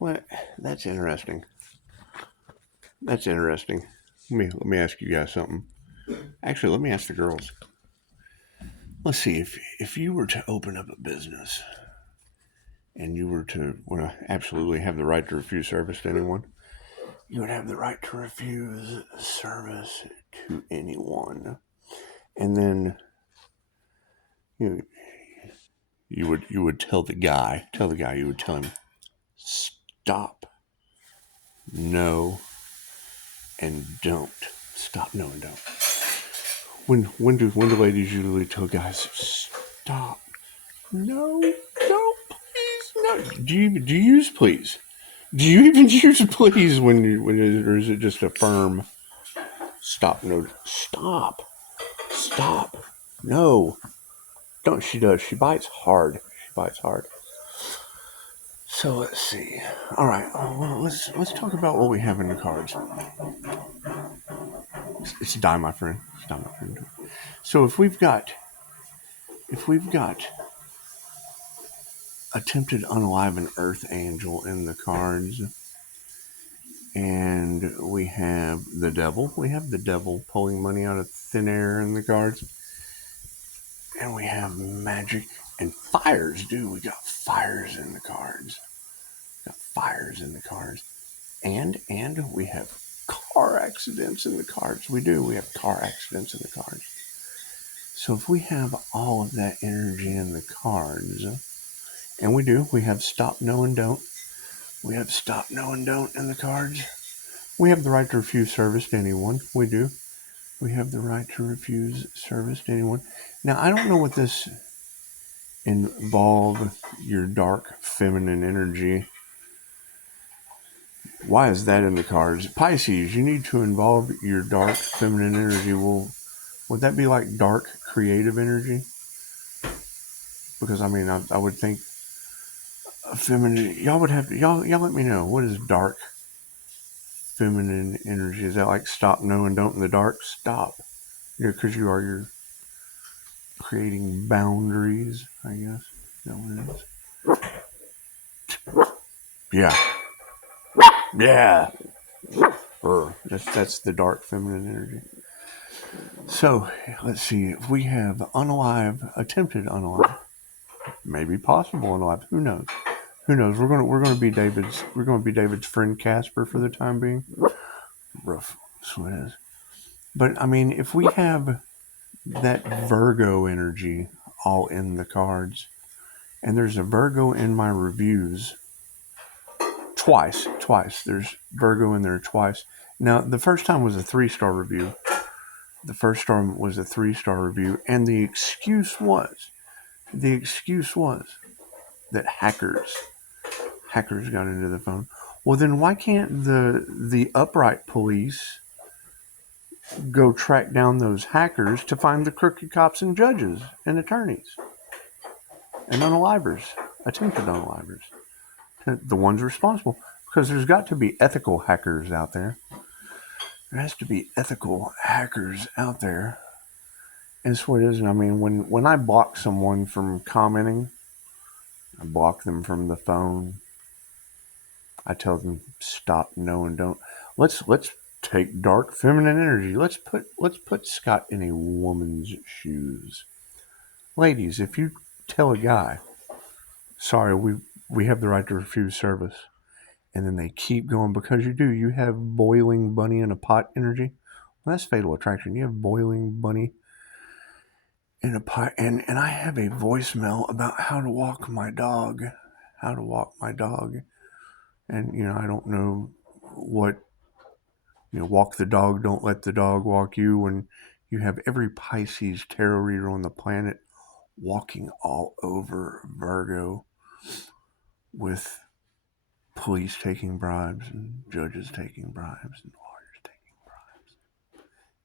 Well, that's interesting. That's interesting. Let me ask you guys something. Actually, let me ask the girls. Let's see if you were to open up a business and you were to absolutely have the right to refuse service to anyone, you would have the right to refuse service to anyone, and then you you would tell the guy you would tell him stop, no, and don't. Stop, no, and don't. When do ladies usually tell guys stop, no, don't, please, no? Do you use please? Do you even use please or is it just a firm stop, no, stop, no, don't? She does. She bites hard. So let's see. All right. Well, let's talk about what we have in the cards. It's die, my friend. It's die, my friend. So if we've got attempted unalive an earth angel in the cards, and we have the devil pulling money out of thin air in the cards, and we have magic and fires. Dude, we got fires in the cards. And we have car accidents in the cards. We have car accidents in the cards. So if we have all of that energy in the cards, and we have stop, no, and don't. We have stop, no, and don't in the cards. We have the right to refuse service to anyone. We do. We have the right to refuse service to anyone. Now, I don't know what this involve your dark feminine energy. Why is that in the cards? Pisces, you need to involve your dark feminine energy. Well, would that be like dark creative energy? Because I mean, I would think feminine. Y'all would have to. Y'all let me know, what is dark feminine energy? Is that like stop, no, and don't in the dark? Stop. Because you're creating boundaries, I guess. Is that what it is? Yeah. That's the dark feminine energy. So let's see. If we have unalive, attempted unalive, maybe possible unalive. Who knows? We're gonna be David's friend Casper for the time being. Rough. That's what it is. But I mean, if we have that Virgo energy all in the cards, and there's a Virgo in my reviews twice. There's Virgo in there twice. Now, the first time was a 3-star review. The first time was a 3-star review, and the excuse was that hackers got into the phone. Well, then why can't the upright police go track down those hackers to find the crooked cops and judges and attorneys and unalivers, attempted unalivers, the ones responsible? Because there's got to be ethical hackers out there. There has to be ethical hackers out there. And that's what it is. And I mean, when I block someone from commenting, I block them from the phone. I tell them stop, no, and don't. Let's take dark feminine energy. Let's put Scott in a woman's shoes. Ladies, if you tell a guy, sorry, we have the right to refuse service, and then they keep going because you have boiling bunny in a pot energy. Well, that's fatal attraction. You have boiling bunny in a pot, and I have a voicemail about how to walk my dog. And I don't know what, walk the dog, don't let the dog walk you. When you have every Pisces tarot reader on the planet walking all over Virgo, with police taking bribes and judges taking bribes and lawyers taking bribes,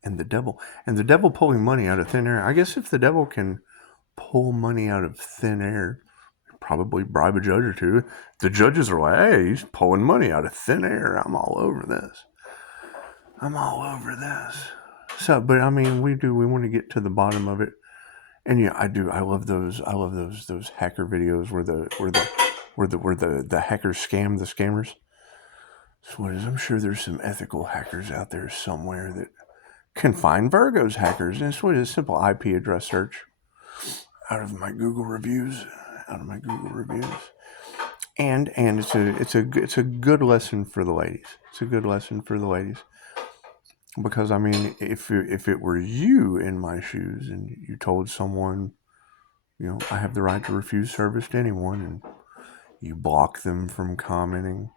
and the devil pulling money out of thin air. I guess if the devil can pull money out of thin air, probably bribe a judge or two. The judges are like, hey, he's pulling money out of thin air. I'm all over this. So, but I mean, we want to get to the bottom of it. And yeah, I do. I love those hacker videos where the where the hackers scam the scammers. So what is? I'm sure there's some ethical hackers out there somewhere that can find Virgo's hackers. And it's what is simple IP address search out of my Google reviews. And it's a good lesson for the ladies. It's a good lesson for the ladies. Because I mean, if it were you in my shoes and you told someone, I have the right to refuse service to anyone, and you block them from commenting,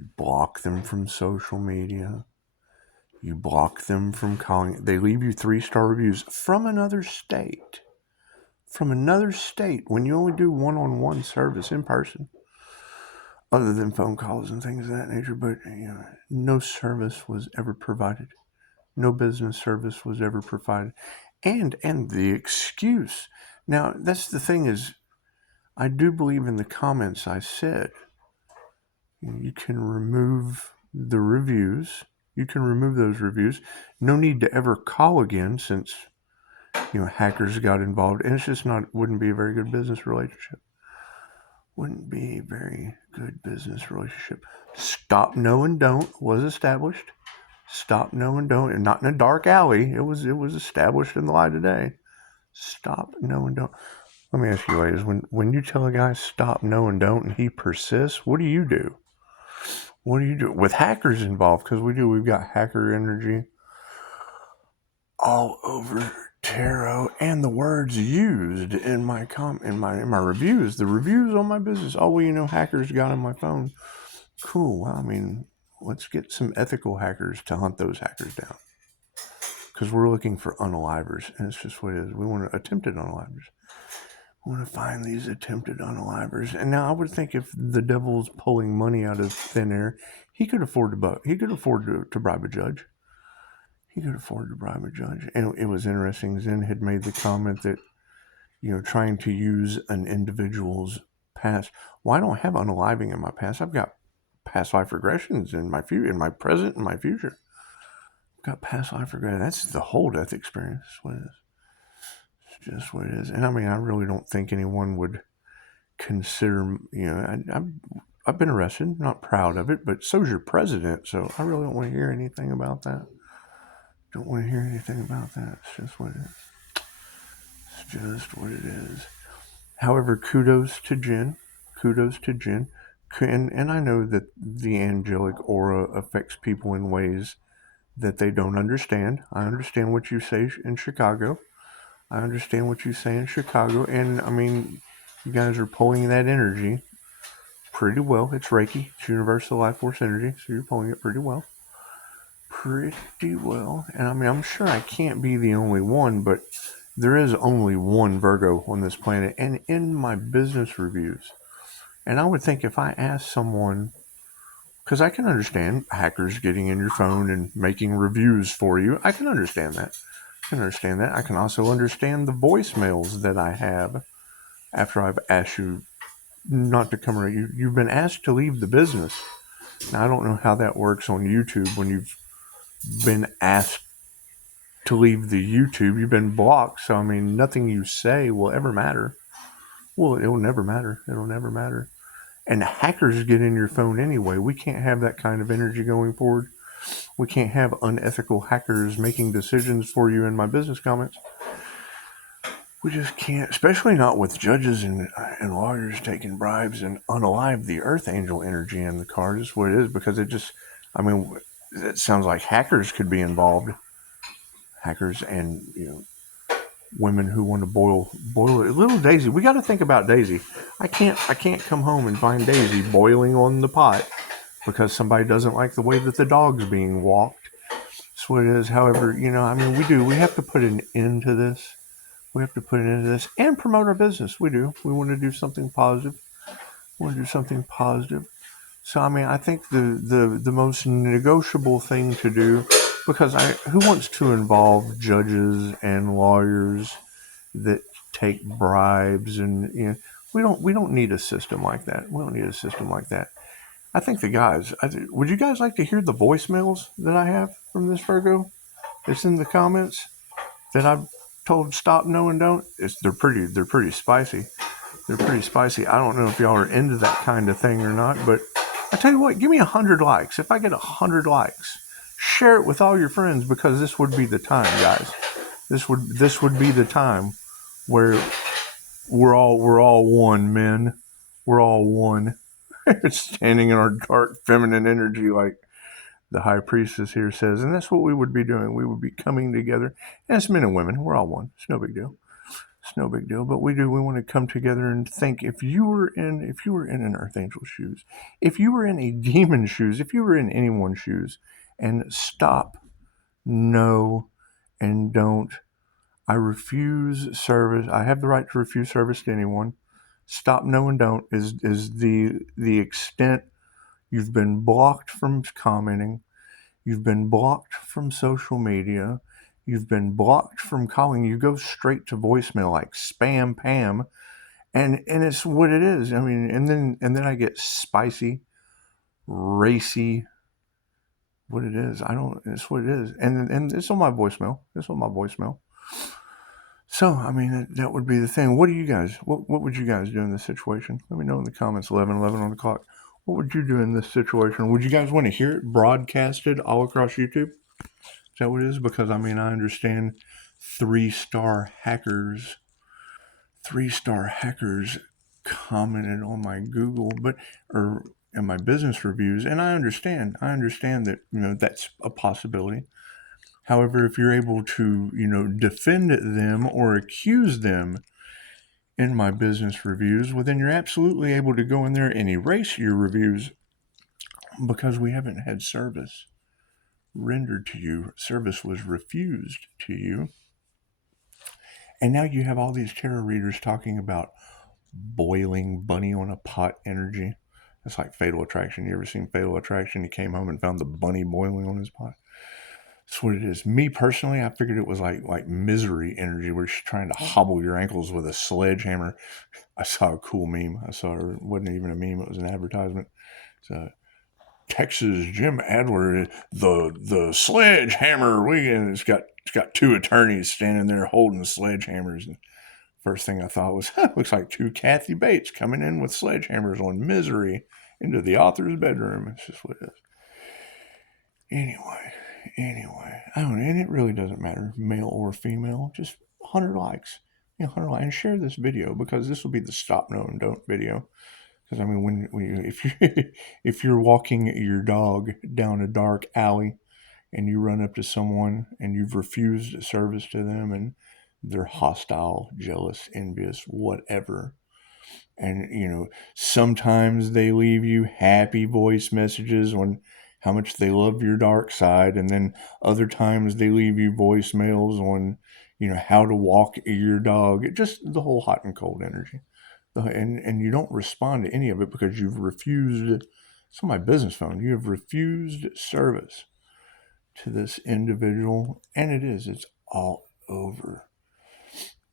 you block them from social media, you block them from calling, they leave you 3-star reviews from another state. When you only do one-on-one service in person, other than phone calls and things of that nature, but no service was ever provided. No business service was ever provided. And the excuse. Now, that's the thing is, I do believe in the comments I said, you can remove the reviews. You can remove those reviews. No need to ever call again since, hackers got involved. And it's just wouldn't be a very good business relationship. Wouldn't be a very good business relationship. Stop, no, and don't was established. Stop, no, and don't, and not in a dark alley. It was established in the light of day. Stop, no, and don't. Let me ask you, ladies, when you tell a guy stop, no, and don't, and he persists, what do you do? What do you do with hackers involved? Because we've got hacker energy all over tarot, and the words used in my reviews, the reviews on my business. Oh, well, hackers got on my phone. Cool. Well, I mean, let's get some ethical hackers to hunt those hackers down. Because we're looking for unalivers, and it's just what it is. We want attempted unalivers. We want to find these attempted unalivers. And now I would think if the devil's pulling money out of thin air, he could afford to bribe a judge. And it was interesting. Zen had made the comment that, trying to use an individual's past. Well, I don't have unaliving in my past. I've got past life regressions in my in my present and my future. Got past life regression. That's the whole death experience. What it is. It's just what it is. And I mean, I really don't think anyone would consider, I've been arrested, not proud of it, but so's your president. So I really don't want to hear anything about that. It's just what it is. However, kudos to Jen. And I know that the angelic aura affects people in ways that they don't understand. I understand what you say in Chicago. And I mean, you guys are pulling that energy pretty well. It's Reiki. It's universal life force energy, so you're pulling it pretty well. And I mean, I'm sure I can't be the only one, but there is only one Virgo on this planet. And in my business reviews, and I would think if I asked someone, because I can understand hackers getting in your phone and making reviews for you. I can understand that. I can also understand the voicemails that I have after I've asked you not to come around. You've been asked to leave the business. Now, I don't know how that works on YouTube when you've been asked to leave the YouTube. You've been blocked. So, I mean, nothing you say will ever matter. Well, it'll never matter. And hackers get in your phone anyway. We can't have that kind of energy going forward. We can't have unethical hackers making decisions for you in my business comments. We just can't, especially not with judges and lawyers taking bribes and unalive the earth angel energy in the card is what it is, because it sounds like hackers could be involved. Hackers and, women who want to boil it. Little Daisy, we got to think about Daisy. I can't come home and find Daisy boiling on the pot because somebody doesn't like the way that the dog's being walked. That's what it is. However, we have to put an end to this. And promote our business. We do. We want to do something positive. So, I mean, I think the most negotiable thing to do, because who wants to involve judges and lawyers that take bribes, and we don't need a system like that. I think would you guys like to hear the voicemails that I have from this Virgo? It's in the comments that I've told stop, no, and don't. They're pretty spicy. They're pretty spicy. I don't know if y'all are into that kind of thing or not, but I tell you what, give me 100 likes. If I get 100 likes, share it with all your friends, because this would be the time, guys. This would be the time where we're all one, men. We're all one. Standing in our dark feminine energy, like the high priestess here says, and that's what we would be doing. We would be coming together, and it's men and women. We're all one. It's no big deal. It's no big deal. But we want to come together and think. If you were in an earth angel's shoes, if you were in a demon's shoes, if you were in anyone's shoes, and stop, no, and don't. I refuse service. I have the right to refuse service to anyone. Stop, no, and don't is the extent. You've been blocked from commenting. You've been blocked from social media. You've been blocked from calling. You go straight to voicemail like spam Pam, and it's what it is. I mean, and then I get spicy, racy. What it is, I don't. It's what it is, and it's on my voicemail. It's on my voicemail. So, I mean, that would be the thing. What do you guys? What would you guys do in this situation? Let me know in the comments. 11:11 on the clock. What would you do in this situation? Would you guys want to hear it broadcasted all across YouTube? Is that what it is? Because, I mean, I understand three-star hackers commented on my Google, or in my business reviews, and I understand that, that's a possibility. However, if you're able to, defend them or accuse them in my business reviews, well, then you're absolutely able to go in there and erase your reviews, because we haven't had service rendered to you. Service was refused to you. And now you have all these tarot readers talking about boiling bunny on a pot energy. It's like Fatal Attraction. You ever seen Fatal Attraction? He came home and found the bunny boiling on his pot. That's what it is. Me personally, I figured it was like misery energy, where she's trying to hobble your ankles with a sledgehammer. I saw a cool meme. It wasn't even a meme. It was an advertisement. It's Texas Jim Adler, the sledgehammer weekend. It's got two attorneys standing there holding sledgehammers. And first thing I thought was, looks like two Kathy Bates coming in with sledgehammers on misery into the author's bedroom. It's just what it is. Anyway, I don't know, and it really doesn't matter, male or female. Just 100 likes. 100 likes, and share this video, because this will be the stop, no, and don't video. Because, I mean, if you're walking your dog down a dark alley and you run up to someone and you've refused service to them, and they're hostile, jealous, envious, whatever, and sometimes they leave you happy voice messages on how much they love your dark side, and then other times they leave you voicemails on how to walk your dog. Just the whole hot and cold energy. And you don't respond to any of it because you've refused. It's on my business phone. You have refused service to this individual, and it's all over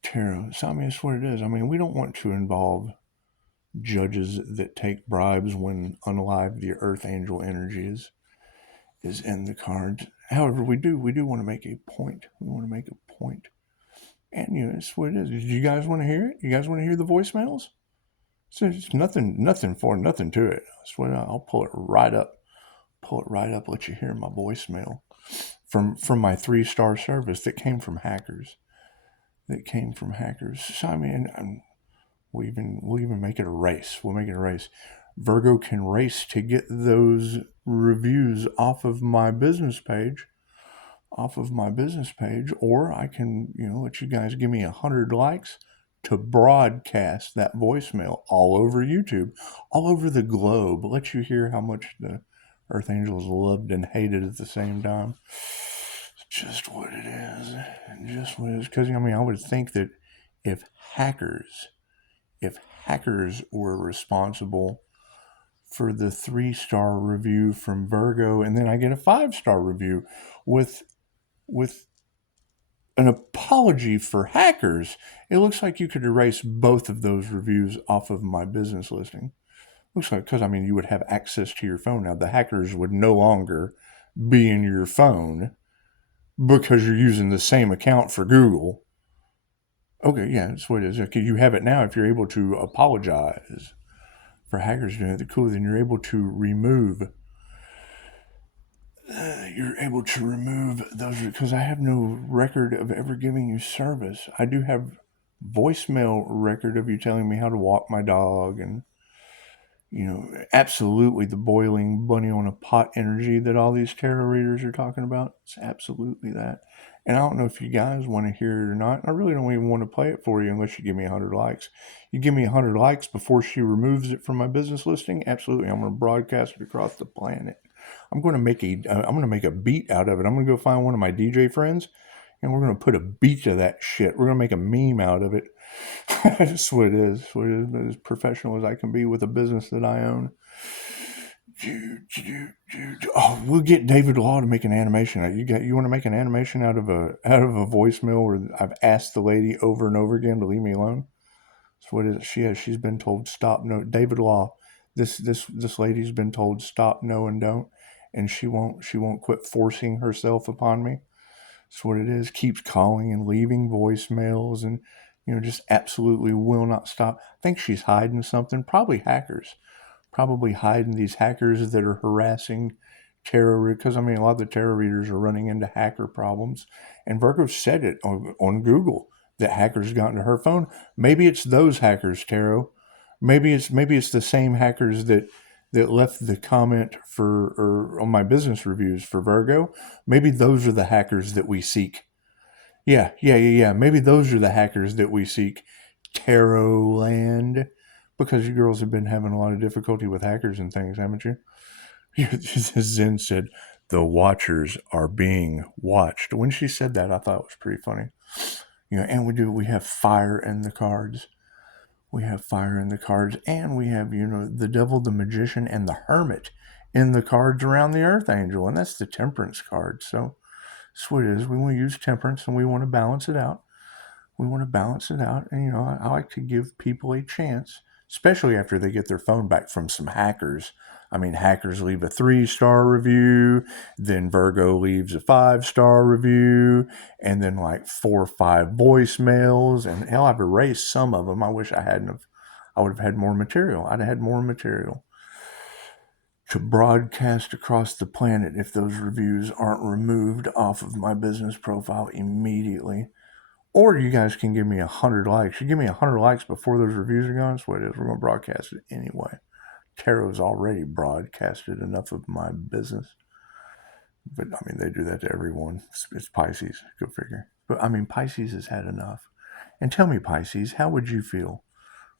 tarot. So, I mean, it's what it is. I mean, we don't want to involve judges that take bribes when unalive the earth angel energy is in the cards. However, we do want to make a point. We want to make a point. And it's what it is. Do you guys want to hear it? You guys want to hear the voicemails? So it's nothing for nothing to it. That's what I'll pull it right up. Let you hear my voicemail from my 3-star service that came from hackers. So, I mean, we'll even make it a race. We'll make it a race. Virgo can race to get those reviews off of my business page, or I can, let you guys give me 100 likes to broadcast that voicemail all over YouTube, all over the globe. Let you hear how much the Earth Angels loved and hated at the same time. It's just what it is. Because, I mean, I would think that if hackers were responsible for the 3-star review from Virgo, and then I get a 5-star review with an apology for hackers, it looks like you could erase both of those reviews off of my business listing. Looks like, because, I mean, you would have access to your phone now. The hackers would no longer be in your phone because you're using the same account for Google Okay, yeah, that's what it is. Okay, you have it now if you're able to apologize for hackers doing it. Cool, then you're able to remove. You're able to remove those because I have no record of ever giving you service. I do have voicemail record of you telling me how to walk my dog and absolutely the boiling bunny on a pot energy that all these tarot readers are talking about. It's absolutely that. And I don't know if you guys want to hear it or not. I really don't even want to play it for you unless you give me 100 likes. You give me 100 likes before she removes it from my business listing. Absolutely, I'm going to broadcast it across the planet. I'm going to make a beat out of it. I'm going to go find one of my DJ friends, and we're going to put a beat to that shit. We're going to make a meme out of it. That's what it is. What it is. As professional as I can be with a business that I own. Oh, we'll get David Law to make an animation. You want to make an animation out of a voicemail where I've asked the lady over and over again to leave me alone. That's what it is. She's been told stop, no. David Law. This lady's been told stop, no, and don't, and she won't quit forcing herself upon me. That's what it is. Keeps calling and leaving voicemails and just absolutely will not stop. I think she's hiding something. Probably hackers. Probably hiding these hackers that are harassing tarot, because a lot of the tarot readers are running into hacker problems. And Virgo said it on Google that hackers got into her phone. Maybe it's those hackers, tarot. Maybe it's the same hackers that left the comment or on my business reviews for Virgo. Maybe those are the hackers that we seek. Yeah. Maybe those are the hackers that we seek. Tarot land. Because you girls have been having a lot of difficulty with hackers and things, haven't you? Zen said, the watchers are being watched. When she said that, I thought it was pretty funny. And we have fire in the cards. We have fire in the cards, and we have, the devil, the magician, and the hermit in the cards around the earth angel, and that's the temperance card. So that's what it is. We want to use temperance, and we want to balance it out. And, I like to give people a chance, especially after they get their phone back from some hackers. Hackers leave a 3-star review, then Virgo leaves a 5-star review, and then like 4 or 5 voicemails. And hell, I've erased some of them. I wish I would have had more material. I'd have had more material to broadcast across the planet if those reviews aren't removed off of my business profile immediately. Or you guys can give me 100 likes. You give me 100 likes before those reviews are gone. That's what it is. We're going to broadcast it anyway. Tarot's already broadcasted enough of my business. But, they do that to everyone. It's Pisces. Go figure. But, Pisces has had enough. And tell me, Pisces, how would you feel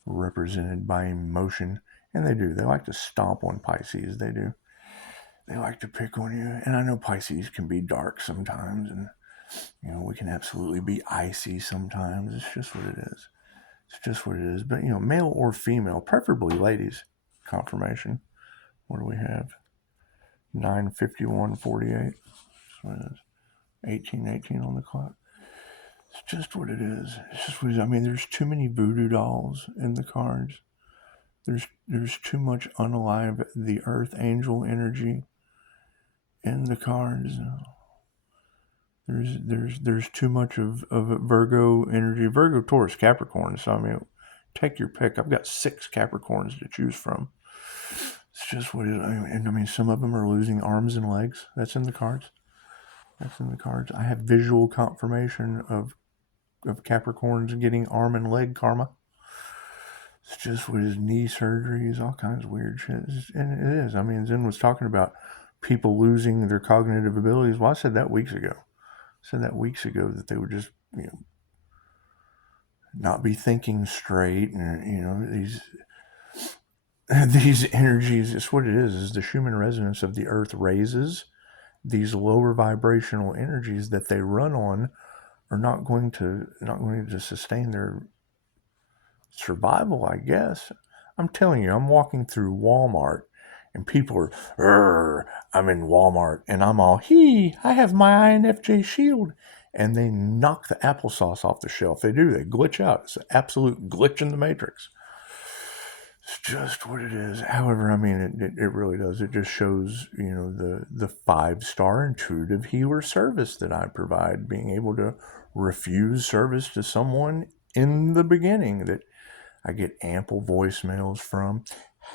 represented by emotion? And they do. They like to stomp on Pisces. They do. They like to pick on you. And I know Pisces can be dark sometimes. And we can absolutely be icy sometimes. It's just what it is. But, male or female, preferably ladies. Confirmation. What do we have? 9:51:48. That's what it is. 18:18 on the clock. It's just what it is. It's just what it is. There's too many voodoo dolls in the cards. There's too much unalive the earth angel energy in the cards. There's too much of Virgo energy. Virgo, Taurus, Capricorn. So take your pick. I've got 6 Capricorns to choose from. It's just what it is. And some of them are losing arms and legs. That's in the cards. I have visual confirmation of Capricorns getting arm and leg karma. It's just what it is. Knee surgeries, all kinds of weird shit. And it is. Zen was talking about people losing their cognitive abilities. Well, I said that weeks ago. That they would just, not be thinking straight, and these energies. It's what it is the Schumann resonance of the earth raises. These lower vibrational energies that they run on are not going to sustain their survival, I guess. I'm telling you, I'm walking through Walmart and people are, I'm in Walmart and I'm all, I have my INFJ shield. And they knock the applesauce off the shelf. They do. They glitch out. It's an absolute glitch in the matrix. It's just what it is. However, it really does. It just shows, the 5-star intuitive healer service that I provide. Being able to refuse service to someone in the beginning that I get ample voicemails from.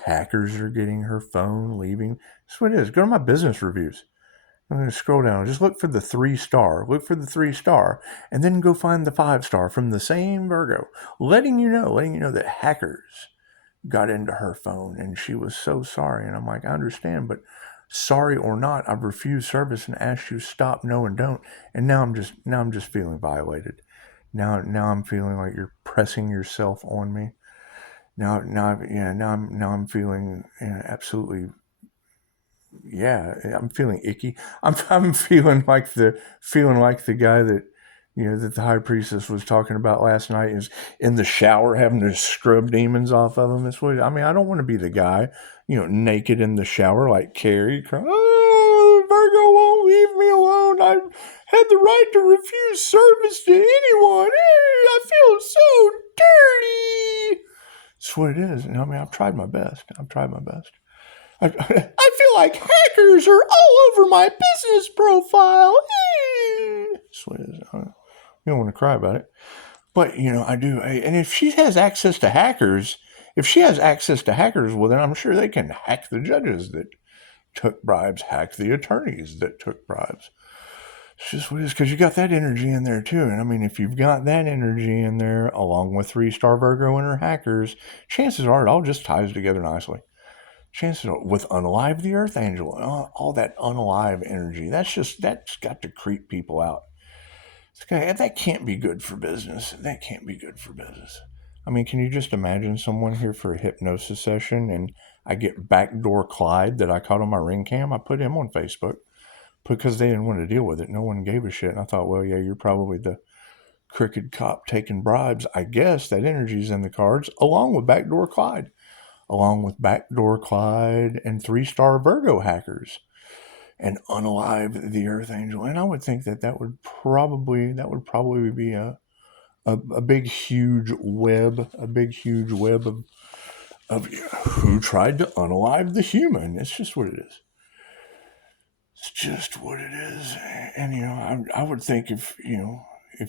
Hackers are getting her phone, leaving. That's what it is. Go to my business reviews. I'm going to scroll down. Just look for the 3-star. Look for the 3-star. And then go find the 5-star from the same Virgo. Letting you know that hackers got into her phone and she was so sorry. And I'm like, I understand, but sorry or not, I've refused service and asked you stop, no, and don't. And now I'm just feeling violated. Now I'm feeling like you're pressing yourself on me. Now I'm feeling absolutely, I'm feeling icky. I'm feeling like the guy that that the high priestess was talking about last night is in the shower having to scrub demons off of him. That's what I mean. I don't want to be the guy, naked in the shower like Carrie, crying, "Oh, Virgo won't leave me alone. I had the right to refuse service to anyone. I feel so dirty." That's what it is. I mean, I've tried my best. I feel like hackers are all over my business profile. That's what it is. You don't want to cry about it. But, I do. And if she has access to hackers, well, then I'm sure they can hack the judges that took bribes, hack the attorneys that took bribes. It's just what it is, because you got that energy in there too. And I mean, if you've got that energy in there, along with 3-star Virgo and her hackers, chances are it all just ties together nicely. Chances are, with unalive the Earth Angel, all that unalive energy, that's got to creep people out. That can't be good for business. That can't be good for business. I mean, can you just imagine someone here for a hypnosis session and I get backdoor Clyde that I caught on my ring cam? I put him on Facebook because they didn't want to deal with it. No one gave a shit. And I thought, well, yeah, you're probably the crooked cop taking bribes. I guess that energy's in the cards, along with backdoor Clyde and 3-star Virgo hackers and unalive the Earth Angel. And I would think that would probably be a big huge web of who tried to unalive the human. It's just what it is. It's just what it is. And I would think if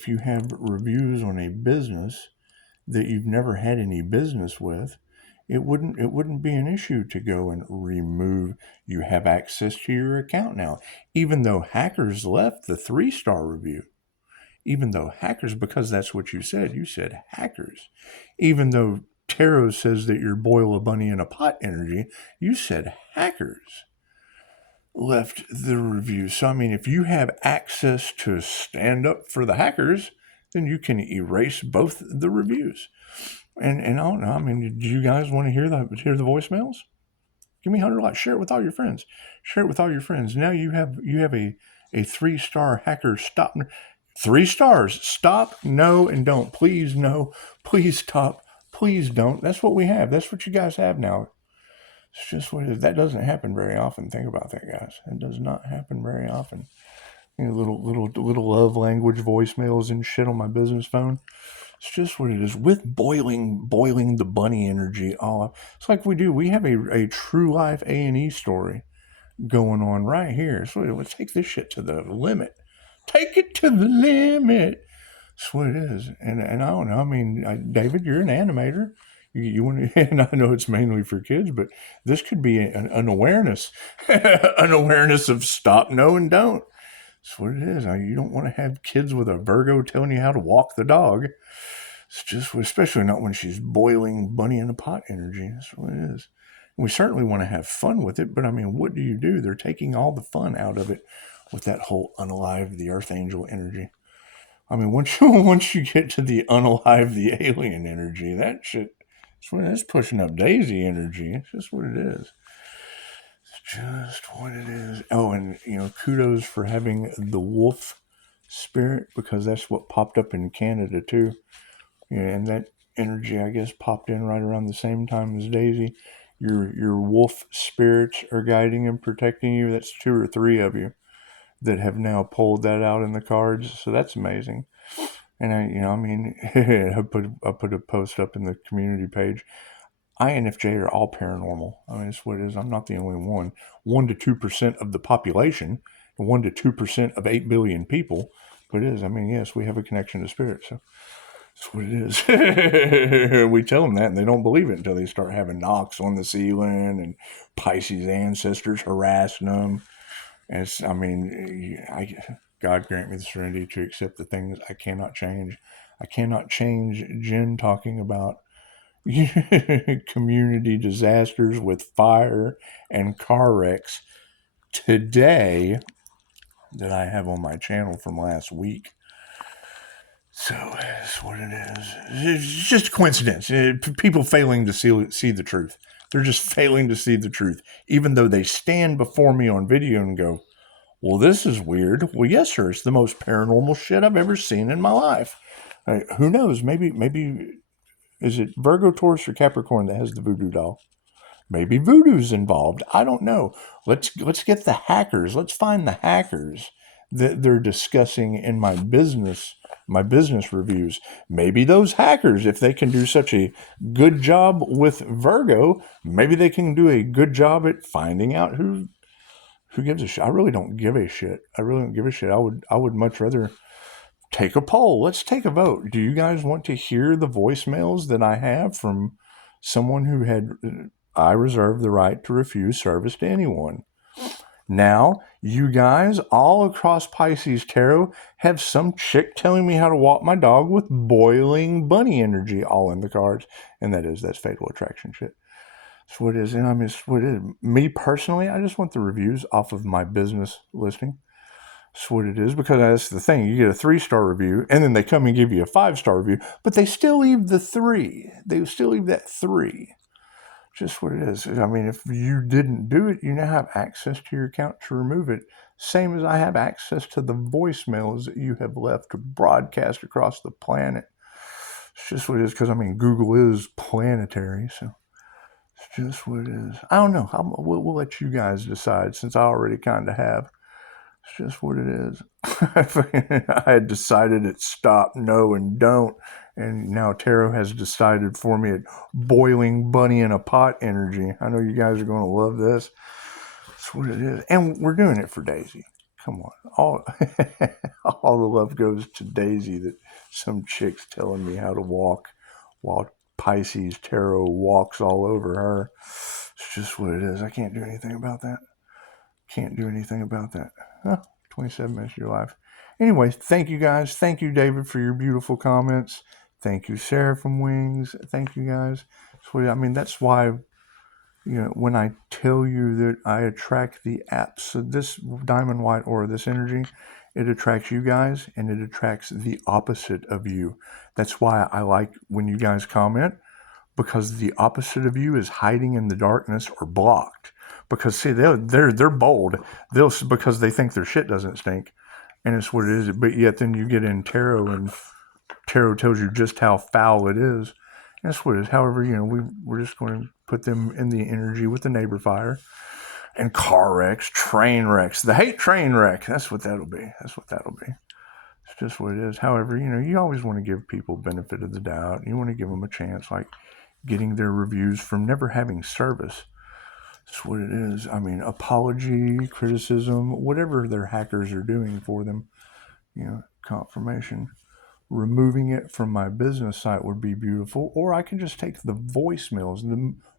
you have reviews on a business that you've never had any business with, it wouldn't be an issue to go and remove. You have access to your account now, even though hackers left the 3-star review. Even though hackers, because that's what you said hackers. Even though tarot says that you're boil a bunny in a pot energy, you said hackers left the review. So I mean, if you have access to stand up for the hackers, then you can erase both the reviews. And I don't know. I mean, do you guys want to hear the voicemails? Give me 100 likes. Share it with all your friends. Now you have a 3-star hacker. Stop. 3 stars. Stop. No and don't. Please no. Please stop. Please don't. That's what we have. That's what you guys have now. It's just what it is. That doesn't happen very often. Think about that, guys. It does not happen very often. Little love language voicemails and shit on my business phone. It's just what it is. With boiling the bunny energy all up. It's like we do. We have a true life A&E story going on right here. So let's take this shit to the limit. Take it to the limit. That's what it is. And I don't know. I mean, David, you're an animator. You want to, and I know it's mainly for kids, but this could be an awareness, an awareness of stop, no, and don't. That's what it is. You don't want to have kids with a Virgo telling you how to walk the dog. It's just, especially not when she's boiling bunny in a pot energy. That's what it is. And we certainly want to have fun with it, but I mean, what do? They're taking all the fun out of it with that whole unalive the Earth Angel energy. I mean, once you get to the unalive the alien energy, that shit, that's pushing up Daisy energy. It's just what it is. Just what it is. Oh, and kudos for having the wolf spirit, because that's what popped up in Canada too. And that energy, I guess, popped in right around the same time as Daisy. Your wolf spirits are guiding and protecting you. That's 2 or 3 of you that have now pulled that out in the cards. So that's amazing. And I put a post up in the community page. INFJ are all paranormal. I mean, that's what it is. I'm not the only one. 1 to 2% of the population, and 1 to 2% of 8 billion people. But it is. I mean, yes, we have a connection to spirit. So That's what it is. We tell them that, and they don't believe it until they start having knocks on the ceiling and Pisces ancestors harassing them. And it's, I mean, God grant me the serenity to accept the things I cannot change. I cannot change Jen talking about community disasters with fire and car wrecks today that I have on my channel from last week. So that's what it is. It's just a coincidence. People failing to see the truth. They're just failing to see the truth, even though they stand before me on video and go, well, this is weird. Well, yes, sir. It's the most paranormal shit I've ever seen in my life. Who knows? Maybe is it Virgo, Taurus, or Capricorn that has the voodoo doll? Maybe voodoo's involved. I don't know. Let's get the hackers. Let's find the hackers that they're discussing in my business reviews. Maybe those hackers, if they can do such a good job with Virgo, maybe they can do a good job at finding out who gives a shit. I really don't give a shit. I really don't give a shit. I would much rather take a poll. Let's take a vote. Do you guys want to hear the voicemails that I have from someone who had, I reserve the right to refuse service to anyone? Now, you guys all across Pisces Tarot have some chick telling me how to walk my dog with boiling bunny energy all in the cards. And that's fatal attraction shit. That's what it is. And I mean, it's what it is. Me personally, I just want the reviews off of my business listing. That's what it is, because that's the thing. You get a 3-star review, and then they come and give you a 5-star review, but they still leave the 3. They still leave that 3. Just what it is. I mean, if you didn't do it, you now have access to your account to remove it. Same as I have access to the voicemails that you have left to broadcast across the planet. It's just what it is, because, I mean, Google is planetary, so it's just what it is. I don't know. We'll let you guys decide, since I already kind of have. It's just what it is. I had decided at stop, no, and don't. And now Tarot has decided for me at boiling bunny in a pot energy. I know you guys are going to love this. That's what it is. And we're doing it for Daisy. Come on. All the love goes to Daisy, that some chick's telling me how to walk while Pisces Tarot walks all over her. It's just what it is. I can't do anything about that. Can't do anything about that. 27 minutes of your life. Anyway, thank you guys. Thank you, David, for your beautiful comments. Thank you, Sarah from Wings. Thank you guys. So, I mean, that's why, when I tell you that I attract the apps, so this diamond white aura, this energy, it attracts you guys, and it attracts the opposite of you. That's why I like when you guys comment, because the opposite of you is hiding in the darkness or blocked. Because see, they're bold. Because they think their shit doesn't stink, and it's what it is. But yet then you get in tarot, and tarot tells you just how foul it is. And that's what it is. However, we're just going to put them in the energy with the neighbor fire, and car wrecks, train wrecks, the hate train wreck. That's what that'll be. It's just what it is. However, you always want to give people benefit of the doubt. You want to give them a chance, like getting their reviews from never having service. That's what it is. I mean, apology, criticism, whatever their hackers are doing for them, confirmation. Removing it from my business site would be beautiful. Or I can just take the voicemails,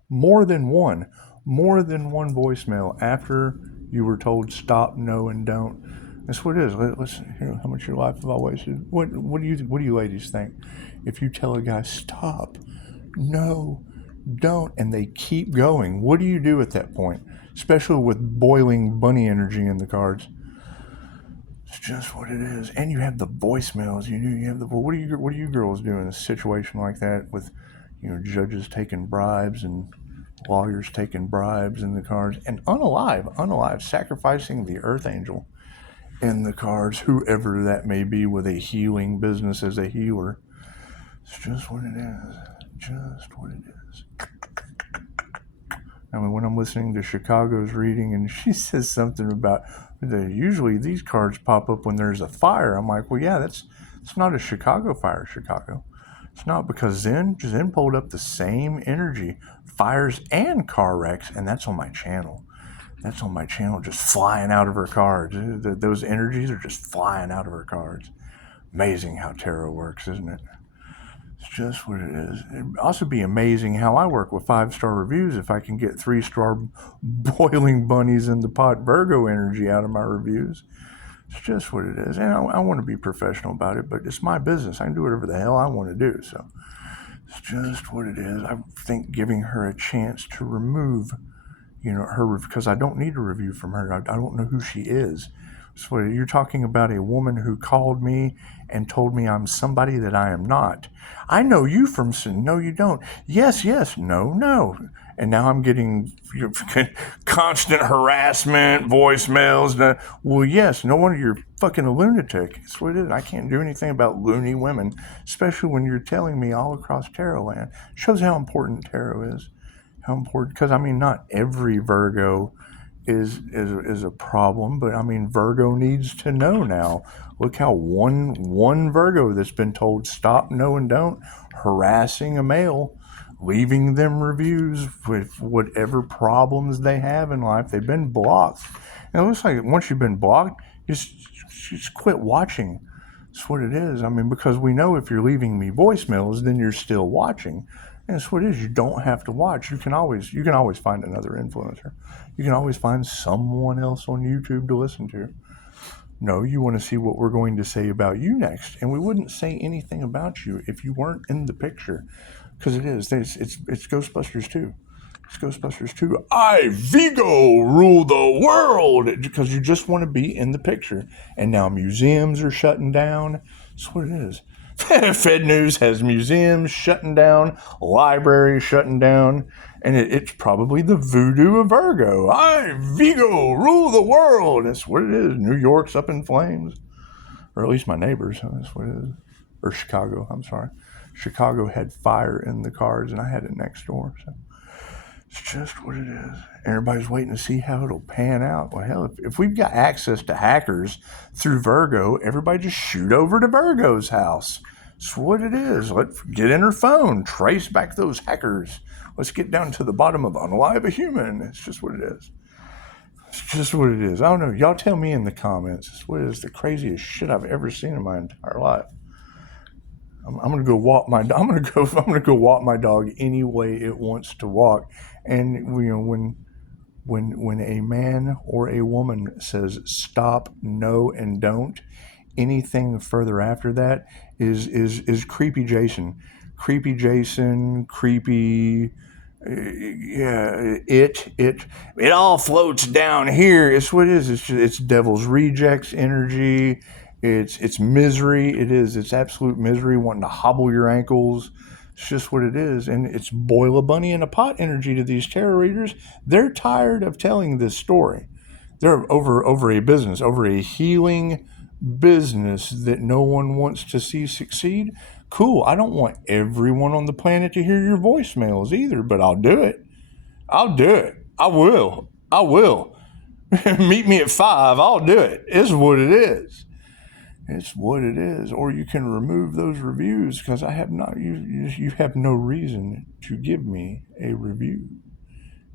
more than one voicemail after you were told stop, no, and don't. That's what it is. Let's hear how much of your life have I wasted. What do you ladies think? If you tell a guy stop, no, don't, and they keep going, what do you do at that point? Especially with boiling bunny energy in the cards. It's just what it is. And you have the voicemails. You have the, what do you girls do in a situation like that, with judges taking bribes and lawyers taking bribes in the cards, and unalive, sacrificing the earth angel in the cards, whoever that may be, with a healing business as a healer. It's just what it is. Just what it is. I mean, when I'm listening to Chicago's reading, and she says something about usually these cards pop up when there's a fire. I'm like, well, yeah, it's not a Chicago fire, Chicago. It's not, because Zen pulled up the same energy, fires and car wrecks, and that's on my channel. That's on my channel, just flying out of her cards. Those energies are just flying out of her cards. Amazing how tarot works, isn't it? It's just what it is. It'd also be amazing how I work with 5-star reviews if I can get 3-star boiling bunnies in the pot Virgo energy out of my reviews. It's just what it is. And I want to be professional about it, but it's my business. I can do whatever the hell I want to do. So it's just what it is. I think giving her a chance to remove, her, because I don't need a review from her. I don't know who she is. So you're talking about a woman who called me and told me I'm somebody that I am not. I know you from sin. No, you don't. Yes, yes. No, no. And now I'm getting constant harassment, voicemails. Well, yes, no wonder you're fucking a lunatic. That's what it is. I can't do anything about loony women, especially when you're telling me all across tarot land. Shows how important tarot is. How important, because not every Virgo is a problem, but Virgo needs to know now. Look how one Virgo that's been told stop, no, and don't, harassing a male, leaving them reviews with whatever problems they have in life. They've been blocked. And it looks like once you've been blocked, just quit watching. That's what it is. Because we know if you're leaving me voicemails, then you're still watching. And that's what it is. You don't have to watch. You can always find another influencer. You can always find someone else on YouTube to listen to. No, you want to see what we're going to say about you next. And we wouldn't say anything about you if you weren't in the picture. Because it's Ghostbusters 2. It's Ghostbusters 2. I, Vigo, rule the world. Because you just want to be in the picture. And now museums are shutting down. That's what it is. Fed News has museums shutting down, libraries shutting down, and it's probably the voodoo of Virgo. I, Vigo, rule the world. That's what it is. New York's up in flames. Or at least my neighbors. That's what it is. Or Chicago, I'm sorry. Chicago had fire in the cars, and I had it next door. So it's just what it is. Everybody's waiting to see how it'll pan out. Well, hell, if we've got access to hackers through Virgo, everybody just shoot over to Virgo's house. That's what it is. Let's get in her phone, trace back those hackers. Let's get down to the bottom of unalive a human. It's just what it is. It's just what it is. I don't know. Y'all tell me in the comments. It's what it is. The craziest shit I've ever seen in my entire life. I'm gonna go walk my. I'm gonna go walk my dog any way it wants to walk. And when a man or a woman says stop, no, and don't, anything further after that is creepy Jason. Creepy Jason, creepy. Yeah, it all floats down here. It's what it is. It's devil's rejects energy. It's misery. It's absolute misery, wanting to hobble your ankles. It's just what it is. And it's boil a bunny in a pot energy to these tarot readers. They're tired of telling this story. They're over a business, over a healing business that no one wants to see succeed. Cool. I don't want everyone on the planet to hear your voicemails either, but I'll do it. I'll do it. I will. Meet me at 5. I'll do it. It's what it is. It's what it is. Or you can remove those reviews because I have not. You have no reason to give me a review.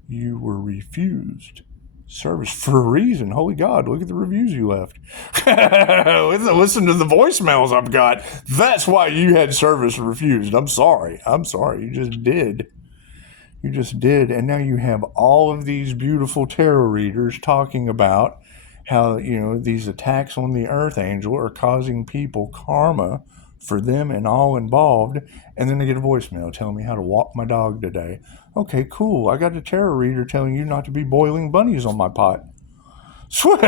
You were refused service for a reason. Holy God, look at the reviews you left. Listen to the voicemails I've got. That's why you had service refused. I'm sorry. You just did. And now you have all of these beautiful tarot readers talking about how, these attacks on the Archangel are causing people karma for them and all involved. And then they get a voicemail telling me how to walk my dog today. Okay, cool. I got a tarot reader telling you not to be boiling bunnies on my pot. It's what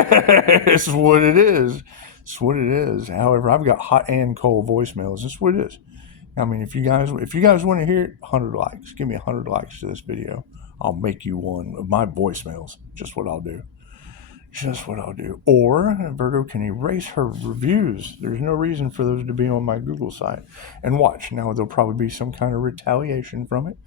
it is. It's what it is. However, I've got hot and cold voicemails. That's what it is. If you guys want to hear it, 100 likes. Give me 100 likes to this video. I'll make you one of my voicemails. Just what I'll do. Or Virgo can erase her reviews. There's no reason for those to be on my Google site. And watch, now there'll probably be some kind of retaliation from it.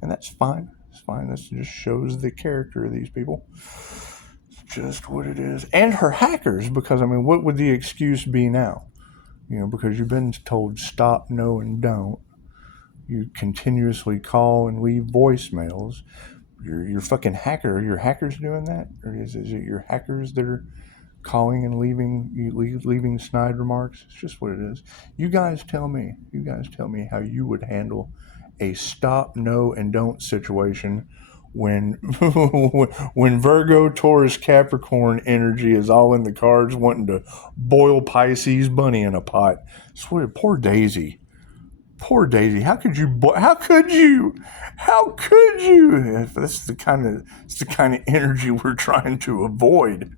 And that's fine. It's fine. That just shows the character of these people. It's just what it is. And her hackers, because, what would the excuse be now? Because you've been told stop, no, and don't. You continuously call and leave voicemails. Your fucking hacker. Are your hackers doing that? Or is it your hackers that are calling and leaving snide remarks. It's just what it is. You guys tell me how you would handle a stop, no, and don't situation when when Virgo, Taurus, Capricorn energy is all in the cards, wanting to boil Pisces bunny in a pot. Swear, poor Daisy. Poor Daisy. How could you? How could you? How could you? That's the kind of energy we're trying to avoid.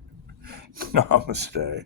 Namaste.